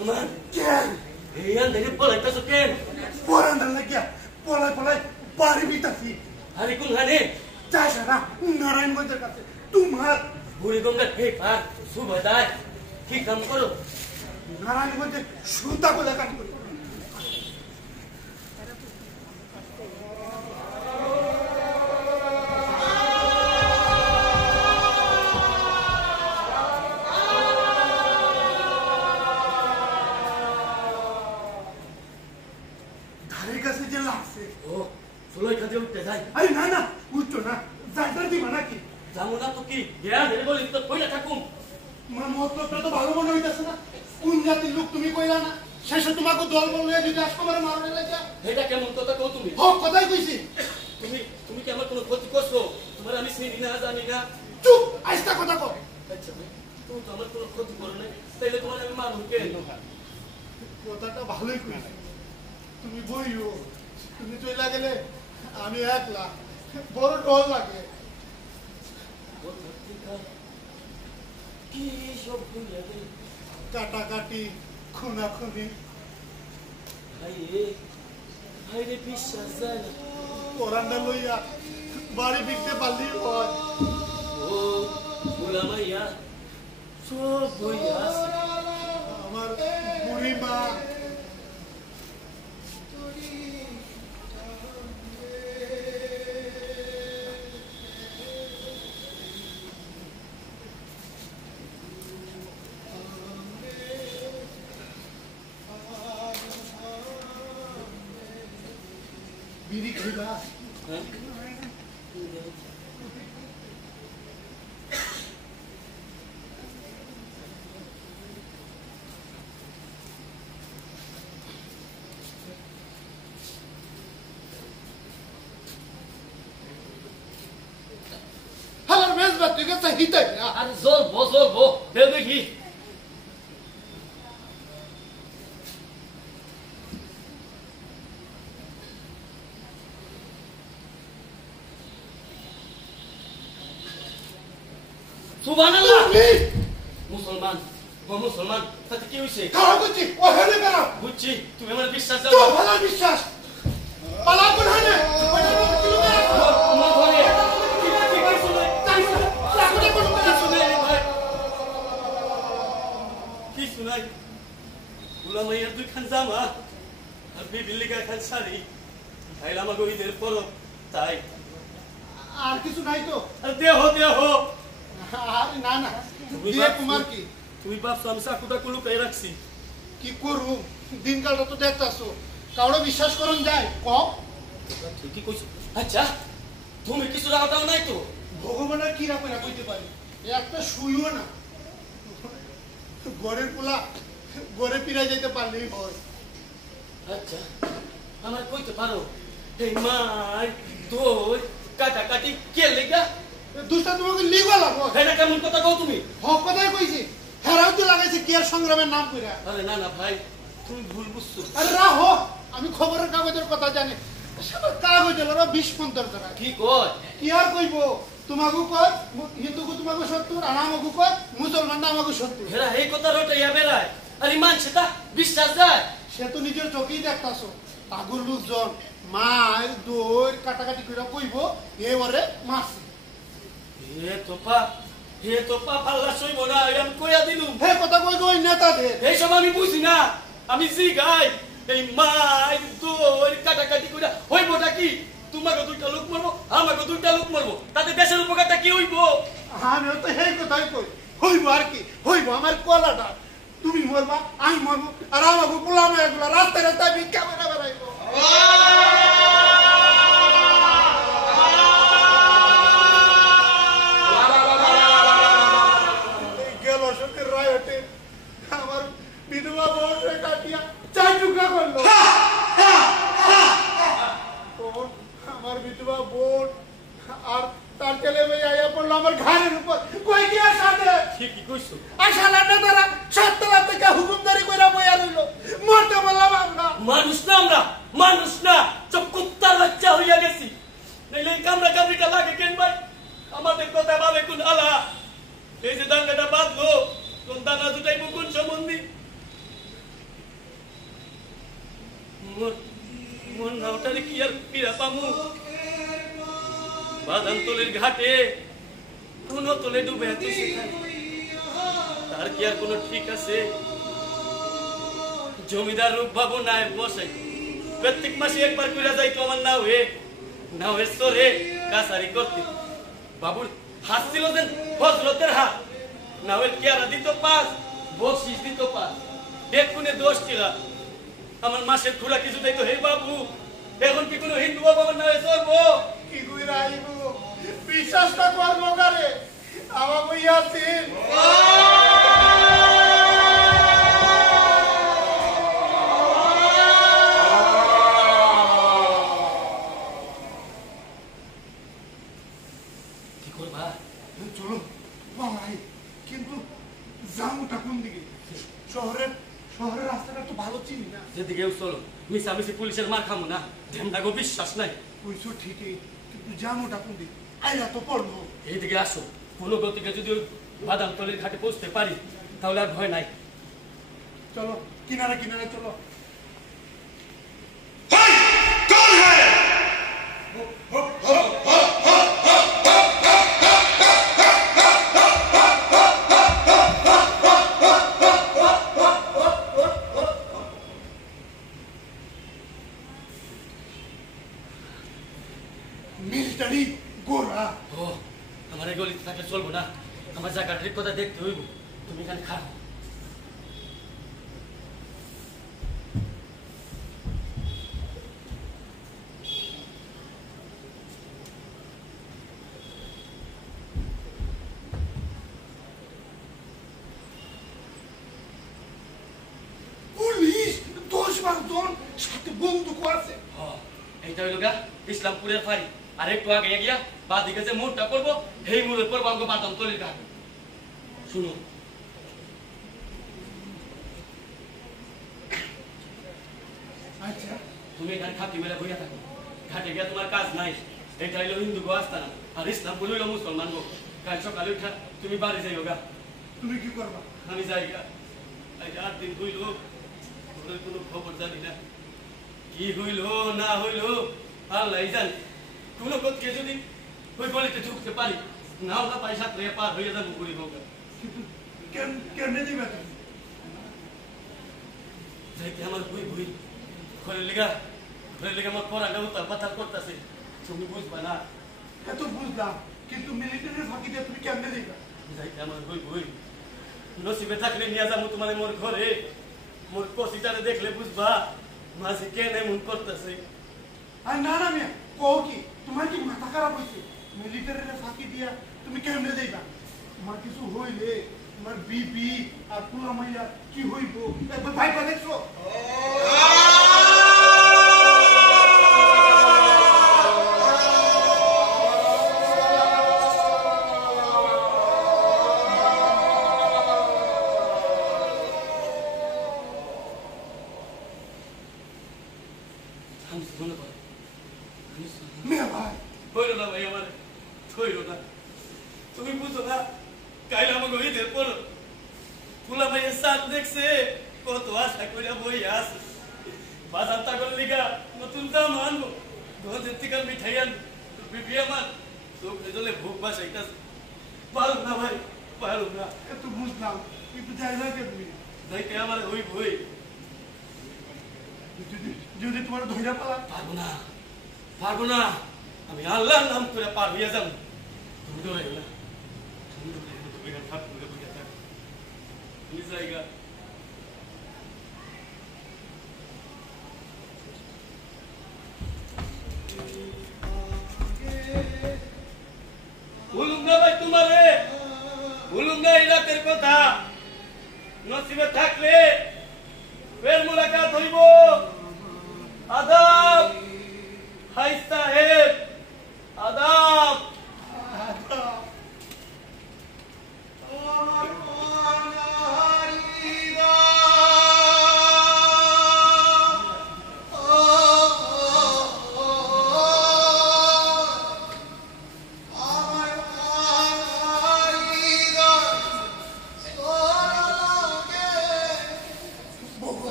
মুসলমান কেন এই আন্দারে পলাইতাছো কেন পরান্দার লাগিয়া পলাই পলাই বাড়ি বিতাছি আরে কোন হানে যাস না নারায়ণগঞ্জের কাছে তোমার বুড়িগঙ্গা ঠিক আর সুবাদার ঠিক কাম করো নারায়ণগঞ্জে সুতা কোলা কাম করি ধারের কাছে যে লাগছে ও চলোই খাতে উঠতে যাই আরে না না উঠছো না যাইবার দিবা নাকি যাবো না তো কি গেয়া ধরে বলি তো কইলা থাকুম তোমার মতলবটা তো ভালো মনে হইতেছে না কোন জাতির লোক তুমি কইলা না শেষে তোমাকে দল বললে যদি আসকমারে মারবে লাগা এটা কেমন কথা কও তুমি হোক কথাই কইছি তুমি তুমি কি আমার কোনো ক্ষতি করছো তোমার আমি চিনি না জানি না চুপ আইস্তা কথা কও আচ্ছা তুমি তো আমার কোনো ক্ষতি করো না তাইলে তোমার আমি মারবো কেন কথাটা ভালোই কইছি তুমি বইও তুমি চইলা গেলে আমি একলা বড় ডর লাগে কি সব হইয়া গেল কাটাকাটি খুনাখুনি ভাইরে বিশ্বাস যায় না পরান্ডা লইয়া বাড়ি বিকতে পারলেই হয় ও গুলামাইয়া সব হইয়া আছে আমার বুড়ি মা বিড়ি খাইবা হ্যাঁ হালার মেজবা তুই কাছে হিতাই না আরে জ্বলবো দে দেখি সুবহানাল্লাহ মুসলমান ও মুসলমান তাতে কি হইছে খাওয়া করছি ও হেলে বেড়া বুঝছি তুমি আমার বিশ্বাস তো দাও ভালো বিশ্বাস পালা কোন হানে তোমার ঘরে কি শুনাই গুলামাইয়া দুই খান জামা আর বিবিলিকা খান শাড়ি খাইলাম আমাকে ঈদের পরব তাই আর কিছু নাই তো আর দেহ আরে না না তুমি দিয়ে তোমার কি তুমি ভাবছো আমি চাকুটা লুকাই রাখছি কি করবো দিনকালটা তো দেখতেছো কাউরে বিশ্বাস করুন যায় কম ঠিকই কইছো আচ্ছা তুমি কিছু রাওটাও নাই তো ভগবানের কি রাখবে না কইতে পারি একটা শুইও না গড়ের পোলা গড়ে পিড়াই যাইতে পারলেই হয় আচ্ছা আমার কইতে পারো এই মার দই কাটাকাটি কে লেগা দুষ্টা তোমাকে লিগা লাগো এটা কেমন কথা কও তুমি হক কথাই কইছি হেরাও তো লাগাইছে কি আর সংগ্রামের নাম কইরা আরে না ভাই তুমি ভুল বুঝছো আরে রাহো আমি খবরের কাগজের কথা জানি সব কাগজের ওরা 20-50 টাকা কি কয় কি আর কইব তোমাকে কয় হিন্দুকে তোমাকে 70 আর আমাকে কয় মুসলমান আমাকে 70 হেরা এই কথা রটাইয়া বেড়ায় আরে মানছে তা বিশ্বাস যায় সে তো নিজের চোখেই দেখতাছো আগুর লোকজন মায়ের দই কাটাকাটি করে কইব এ ওরে মারছে হে তো পাপ আল্লাহ সইব না আমি কইয়া দিলুম হে কথা কই কই নেতাদের এইসব আমি বুঝি না আমি জি গাই এই মাই দই কাটাকাটি করে হইবটা কি তোমাকে দুইটা লোক মারবো আমাকে দুইটা লোক মারবো তাতে দেশের উপকারটা কি হইব আমিও তো সেই কথাই কই হইব আর কি হইব আমার কলাটা তুমি মরবা আমি মরবো আর আমাকে পোলামে এগুলো রাস্তায় রাস্তায় ভিক্ষা করে বেড়াইবো গেল শোকের রায় ওঠে আমার বিধবা বোনরে কাটিয়া 4 টুকরা করলো আমার বিধবা বোন আর তার ছেলে মেয়ে আইয়া পড়লো আমার ঘাড়ের উপর কই গিয়া সাথে ঠিকই কইছো আশা লাটা তারা 7 তলা থেকে হুকুমদারি কইরা বইয়া রইলো মরতে বললাম আমরা মানুষ না সব কুত্তার বাচ্চা হইয়া গেছি নাইলে এই কামড়া কামড়িটা লাগে কেন ভাই আমাদের কথা ভাবে কোন আলা এই যে দাঙ্গাটা বাঁধলো কোন দাঙ্গা দুটাই কোন সম্বন্ধী মোর মোর নাওটারে কি আর পিরা পামু বাদামতলের ঘাটে কোন তলে ডুবে আছে সেখানে তার কি আর কোনো ঠিক আছে জমিদার রূপ বাবু নায়ক বসাই প্রত্যেক মাসে একবার করে যাইতো আমার নাও হে সরে কাছারি করতে বাবুর হাত ছিল যেন ফজলতের হাত নাওয়ের কেয়ারা দিত পাঁচ বকশিস দিত পাঁচ এক কোণে 10 টিলা আমার মাসের খুরা কিছু দিত হে বাবু এখন কি কোনো হিন্দু বাবা আমার নামে চলবো কি কইরা আইব বিশ্বাসটা করবো কারে আমার বইয়াছেন কি করবা চলো বাবাই কিন্তু জামুটা কোন দিকে শহরের রাস্তাটা তো ভালো চিনি না যেদিকেও চলো মিশামিশি পুলিশের মার খামো না ঢেমটাগো বিশ্বাস নাই কইছো ঠিকই কিন্তু জামুটা কোন দিকে আইলা তো পড়বো এইদিকে আসো কোনো গতিকে যদি ওই বাদামতলির ঘাটে পৌঁছতে পারি তাহলে আর ভয় নাই চলো কিনারে কিনারে চলো মিলিটারি গোরা ও আমার এই গলিতে থাকলে চলবো না আমার জায়গাটার কথা দেখতে হইব তুমি এখানে খাও পুলিশ 10-12 জন সাথে বন্দুক আছে এইটা হইল গা ইসলামপুরের ফাঁড়ি আর একটু আগে গিয়া বা দিকে যে মোড়টা করবো সেই মোড়ের পর বাঙ্গ বাদামতলির ঘাট শুনো আচ্ছা তুমি এখানে খাতি মেলা বইয়া থাকো ঘাটে গিয়া তোমার কাজ নাই এটা হইলো হিন্দু গো আস্তানা আর ইসলামপুর হইলো মুসলমান গো কাল সকালে উঠা তুমি বাড়ি যাইও গা তুমি কি করবা আমি যাই গা 8 দিন হইল ওদের কোনো খবর জানি না কি হইল না হইল আল্লাহ জানে কোনো কথা যদি ওই গলিতে ঢুকতে পারি নাও না পয়সা রে পার হয়ে যাবো বুড়ি হোক কিন্তু কেমনে দিবে তুমি যাইতে আমার ভুই ঘরের লেগা আমার পড়াটা উত্তাল পাতাল করতেছে তুমি বুঝবা না এত বুঝলাম কিন্তু মিলিটারির ফাঁকি দিয়ে তুমি কেমনে দিবে যাইতে আমার ভুই নসিবে থাকলে নিয়ে যাবো তোমার মোর ঘরে মোর কষিটারে দেখলে বুঝবা মাঝে কেন এমন করতেছে আর না না মিয়া কও কি তোমার কি মাথা খারাপ হইছে মিলিটারির ফাঁকি দিয়া তুমি কেমনে দিবা তোমার কিছু হইলে তোমার বিপি আর পুলা মাইয়া কি হইব একবার ভাইবা দেখছো মিয়া ভাই হইল না ভাই আমার হইল না তুমি বুঝো না কাইলে আমাকে ঈদের পর ফুলা ভাইয়ের সাথ দেখছে কত আশা করে বই আছে বাজার তাগর লিগা নতুন দাম আনবো গঞ্জের থেকে মিঠাই আনবো বিবি আমার চোখে জলে ভোগ বাসাইটা পারো না ভাই পারো না এত বুঝলাম কিন্তু যাই না কেমনি যাইতে আমার হই বই যদি তোমার ধৈর্য পালা পারবো না আমি আল্লাহর নাম করে পার হইয়া যাবো তুমি ডরে না তুমি ডরে না তুমি এখানে থাক করে বইয়া থাক তুমি জায়গা বলুঙ্গা ভাই তোমারে বলুঙ্গা এই রাতের কথা নসিবে থাকলে ফের মুলাকাত হইব আদাব হাই সাহেব আদাব আমার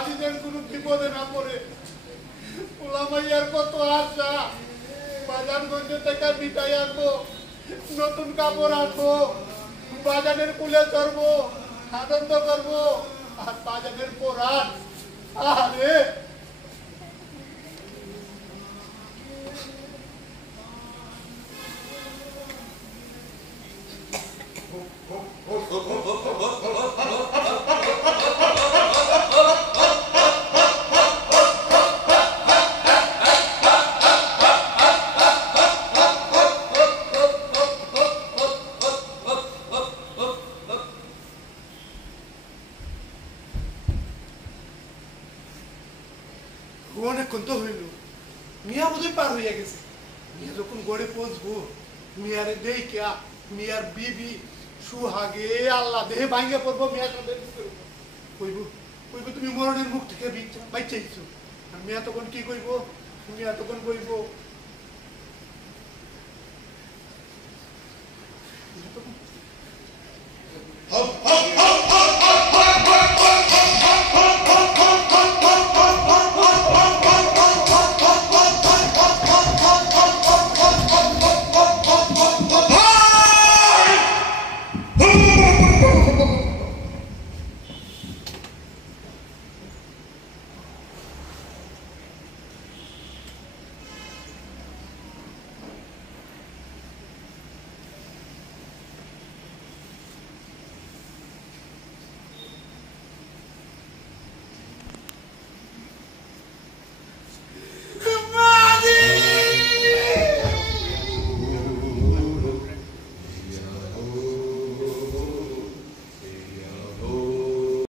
বাজি যেন কোনো বিপদে না পড়ে। পোলা মাইয়ার কত আশা, বাজার গঞ্জে থেকে মিঠাই আনবো, নতুন কাপড় আনবো, বাজারের কুলে চড়বো, আনন্দ করবো, আর বাজারের পোড়ান আরে অনেকক্ষণ তো হইল, মিয়া বোধহয় পার হইয়া গেছে। মিয়া যখন গড়ে পৌঁছবো, মিয়ারে দেখিয়া মিয়ার বিবি সুহাগে আল্লাহ দেহে ভাঙ্গে পড়বো। মিয়া কইব কইব তুমি মরণের মুখ থেকে বাচ্চাইছো। আর মিয়া তখন কি কইব? মিয়া তখন কইব